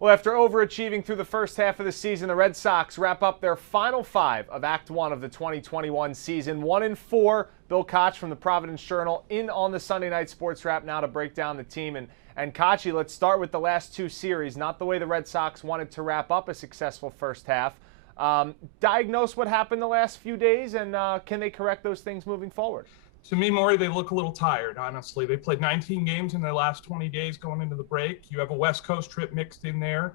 Well, after overachieving through the first half of the season, the Red Sox wrap up their final five of Act 1 of the 2021 season. 1-4. Bill Koch from the Providence Journal in on the Sunday Night Sports Wrap now to break down the team. And Kochi, let's start with the last two series. Not the way the Red Sox wanted to wrap up a successful first half. Diagnose what happened the last few days, and can they correct those things moving forward? To me, Morey, they look a little tired, honestly. They played 19 games in their last 20 days going into the break. You have a West Coast trip mixed in there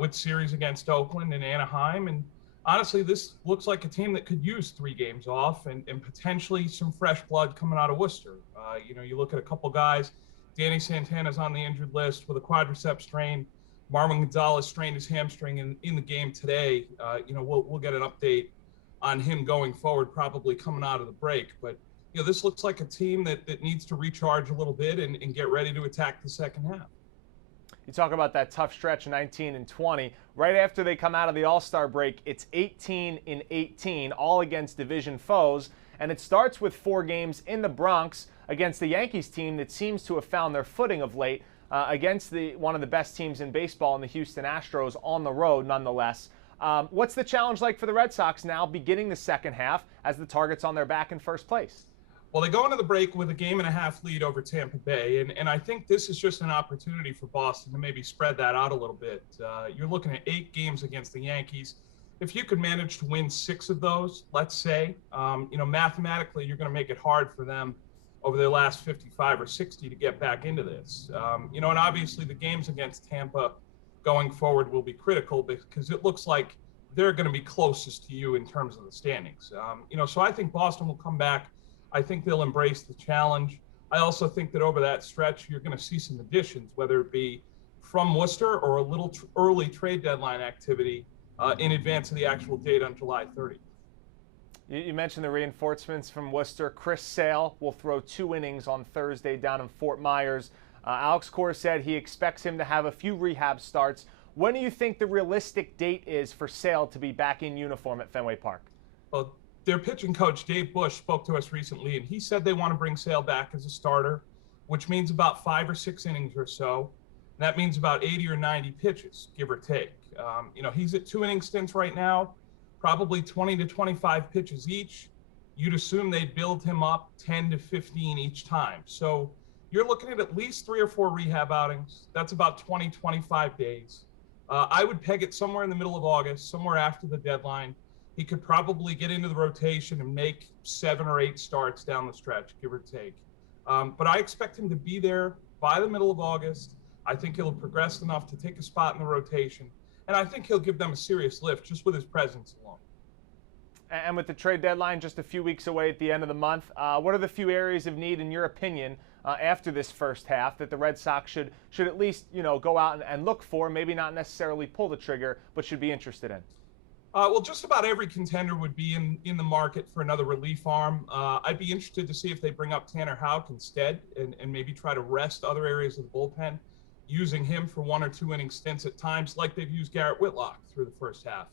with series against Oakland and Anaheim. And honestly, this looks like a team that could use 3 games off and potentially some fresh blood coming out of Worcester. You look at a couple guys. Danny Santana's on the injured list with a quadriceps strain. Marwin Gonzalez strained his hamstring in the game today. We'll get an update on him going forward, probably coming out of the break. But this looks like a team that needs to recharge a little bit and get ready to attack the second half. You talk about that tough stretch, 19-20. Right after they come out of the All-Star break, it's 18-18, all against division foes. And it starts with 4 games in the Bronx against the Yankees team that seems to have found their footing of late, against one of the best teams in baseball in the Houston Astros on the road, nonetheless. What's the challenge like for the Red Sox now beginning the second half as the target's on their back in first place? Well, they go into the break with a 1.5 lead over Tampa Bay, and I think this is just an opportunity for Boston to maybe spread that out a little bit. You're looking at 8 games against the Yankees. If you could manage to win 6 of those, let's say, mathematically you're going to make it hard for them over their last 55 or 60 to get back into this. And obviously the games against Tampa going forward will be critical because it looks like they're going to be closest to you in terms of the standings. So I think Boston will come back. I think they'll embrace the challenge. I also think that over that stretch, you're going to see some additions, whether it be from Worcester or a little early trade deadline activity in advance of the actual date on July 30th. You mentioned the reinforcements from Worcester. Chris Sale will throw 2 innings on Thursday down in Fort Myers. Alex Cora said he expects him to have a few rehab starts. When do you think the realistic date is for Sale to be back in uniform at Fenway Park? Well, their pitching coach, Dave Bush, spoke to us recently, and he said they want to bring Sale back as a starter, which means about 5 or 6 innings or so. And that means about 80 or 90 pitches, give or take. He's at 2 inning stints right now, probably 20 to 25 pitches each. You'd assume they'd build him up 10 to 15 each time. So you're looking at least 3 or 4 rehab outings. That's about 20, 25 days. I would peg it somewhere in the middle of August, somewhere after the deadline. He could probably get into the rotation and make 7 or 8 starts down the stretch, give or take. But I expect him to be there by the middle of August. I think he'll have progressed enough to take a spot in the rotation. And I think he'll give them a serious lift just with his presence alone. And with the trade deadline just a few weeks away at the end of the month, what are the few areas of need, in your opinion, after this first half that the Red Sox should at least go out and look for, maybe not necessarily pull the trigger, but should be interested in? Well, just about every contender would be in the market for another relief arm. I'd be interested to see if they bring up Tanner Houck instead and maybe try to rest other areas of the bullpen, using him for 1 or 2 inning stints at times, like they've used Garrett Whitlock through the first half.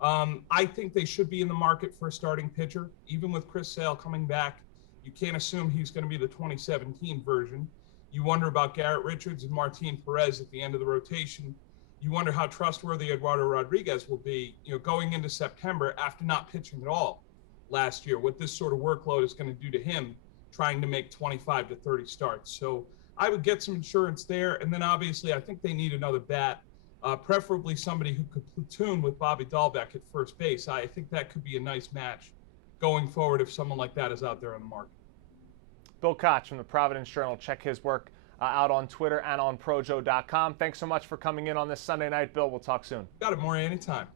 I think they should be in the market for a starting pitcher. Even with Chris Sale coming back, you can't assume he's going to be the 2017 version. You wonder about Garrett Richards and Martin Perez at the end of the rotation. You wonder how trustworthy Eduardo Rodriguez will be, going into September after not pitching at all last year. What this sort of workload is going to do to him, trying to make 25 to 30 starts. So I would get some insurance there, and then obviously I think they need another bat, preferably somebody who could platoon with Bobby Dahlbeck at first base. I think that could be a nice match going forward if someone like that is out there on the market. Bill Koch from the Providence Journal. Check his work out on Twitter and on Projo.com. Thanks so much for coming in on this Sunday night, Bill. We'll talk soon. Got it, Morey, anytime.